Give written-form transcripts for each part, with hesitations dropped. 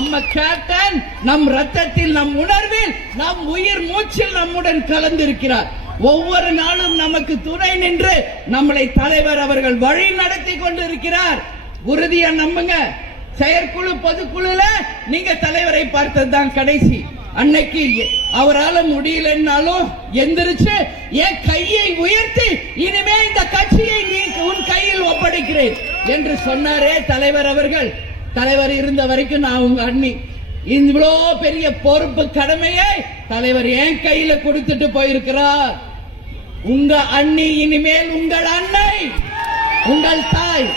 நம்ம கேப்டன் நம் ரத்தத்தில், நம் உணர்வில், நம் உயிர் மூச்சில் நம்முடன் கலந்திருக்கிறார். ஒவ்வொரு நாளும் நமக்கு துணை நின்று நம்மளை தலைவர் அவர்கள் வழி நடத்தி கொண்டிருக்கிறார். உறுதியா நம்புங்க. செயற்குழு பொதுக்குழுல நீங்க தலைவரை பார்த்ததுதான் கடைசி. அன்னைக்கு அவரால் முடியலன்னாலும் எந்திரிச்சு என் கையை உயர்த்தி இனிமே இந்த கட்சியை நீ உன் கையில் ஒப்படைக்கிறேன் என்று சொன்னாரே தலைவர் அவர்கள். தலைவர் இருந்த வரைக்கும் நான் உங்க அண்ணி, இவ்வளோ பெரிய பொறுப்பு கடமையை தலைவர் என் கையில கொடுத்துட்டு போயிருக்கிறார். உங்க அண்ணி இனிமேல் உங்கள் அன்னை, உங்கள் தாய்.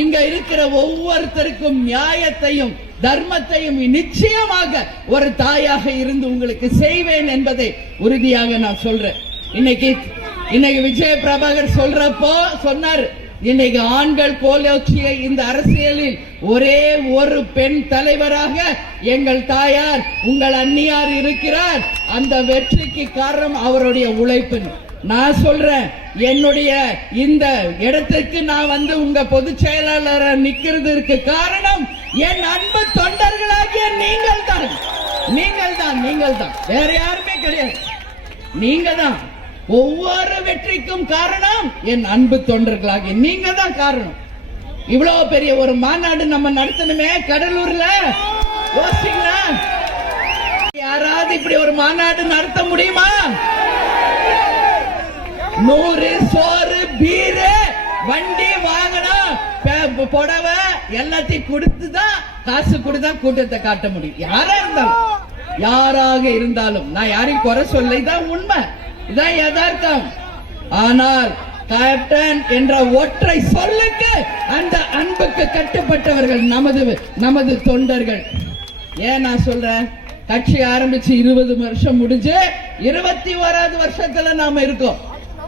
இங்க இருக்கிற ஒவ்வொருத்தருக்கும் நியாயத்தையும் தர்மத்தையும் நிச்சயமாக ஒரு தாயாக இருந்து உங்களுக்கு செய்வேன் என்பதை உறுதியாக நான் சொல்றேன். இன்னைக்கு விஜய பிரபாகர் சொல்றப்போ சொன்னார், இன்னைக்கு ஆண்கள் கோலோச்சிய இந்த அரசியலில் ஒரே ஒரு பெண் தலைவராக எங்கள் தாயார் உங்கள் அண்ணியார் இருக்கிறார். அந்த வெற்றிக்கு காரணம் அவருடைய உழைப்பு. நான் சொல்றேன், என்னுடைய இந்த இடத்துக்கு நான் வந்து உங்க பொதுச் செயலாளர் நிக்கிறதுக்கு காரணம் என் அன்பு தொண்டர்களாகிய நீங்கள் தான். நீங்கள் தான், வேற யாருமே கிடையாது. நீங்க தான் ஒவ்வொரு வெற்றிக்கும் காரணம் என் அன்பு தொண்டர்களாகிய நீங்க தான் காரணம். இவ்வளவு பெரிய ஒரு மாநாடு நம்ம நடத்தணுமே கடலூர்ல, யோசிங்களா? யாராவது இப்படி ஒரு மாநாடு நடத்த முடியுமா? 100 சோறு பீரு வண்டி வாகனம் புடவை எல்லாத்தையும் கொடுத்துதான், காசு கொடுத்தா கூட்டத்தை காட்ட முடியும். யாராக இருந்தாலும் நான் யாரையும் குறை சொல்ல, இதான் உண்மை, இதான் யதார்த்தம். ஆனால் கேப்டன் என்ற ஒற்றை சொல்லுக்கு அந்த அன்புக்கு கட்டுப்பட்டவர்கள் நமது தொண்டர்கள். ஏன் நான் சொல்றேன், கட்சி ஆரம்பிச்சு 20 வருஷம் முடிஞ்சு 21வது வருஷத்துல நாம இருக்கோம்.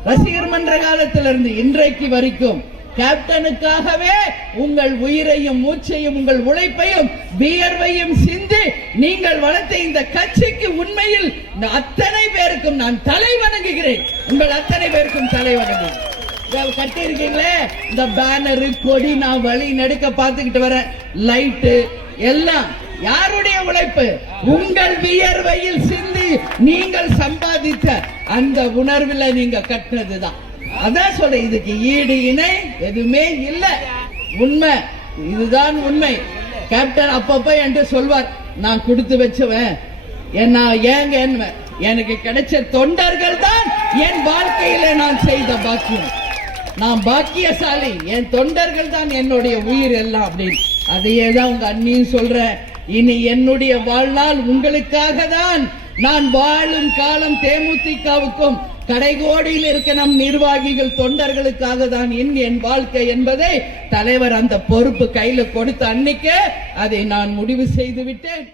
ரசிகர் மன்ற காலத்திலிருந்து இன்றைக்கு வரைக்கும் கேப்டனுக்காகவே உங்கள் உயிரையும் மூச்சையும் உங்கள் உழைப்பையும் வியர்வையும் சிந்தி நீங்கள் வளர்த்த இந்த கட்சிக்கு உண்மையில் அத்தனை பேருக்கும் நான் தலை வணங்குகிறேன். உங்கள் அத்தனை பேருக்கும் தலை வணங்குகிறேன். கட்டி இருக்கீங்களே இந்த பேனரு கொடி, நான் வழி நடுக்க பார்த்துக்கிட்டு வரேன், லைட்டு எல்லாம் யாருடைய உழைப்பு? உங்கள் வியர்வையில் சிந்தி நீங்கள் சம்பாதித்த அந்த உணர்வில் நீங்க கட்டினதுதான். அதான் சொல்ற, இதுக்கு ஈடு இணை எதுவுமே இல்ல. உண்மை, இதுதான் உண்மை. கேப்டன் அப்பப்ப என்று சொல்வார், நான் கொடுத்து வச்சவன் என்ன ஏங்க, எனக்கு கிடைச்ச தொண்டர்கள் தான் என் வாழ்க்கையில நான் செய்த பாக்கியம். நான் பாக்கியசாலி, என் தொண்டர்கள் தான் என்னுடைய உயிர் எல்லாம் அப்படின்னு. அதையே தான் உங்க அண்ணியும் சொல்ற. இனி என்னுடைய வாழ்நாள் உங்களுக்காக தான். நான் வாழும் காலம் தேமுதிகவுக்கும் கடைகோடியில் இருக்க நம் நிர்வாகிகள் தொண்டர்களுக்காக தான் என் வாழ்க்கை என்பதை தலைவர் அந்த பொறுப்பு கையில கொடுத்த அன்னைக்கு அதை நான் முடிவு செய்து விட்டேன்.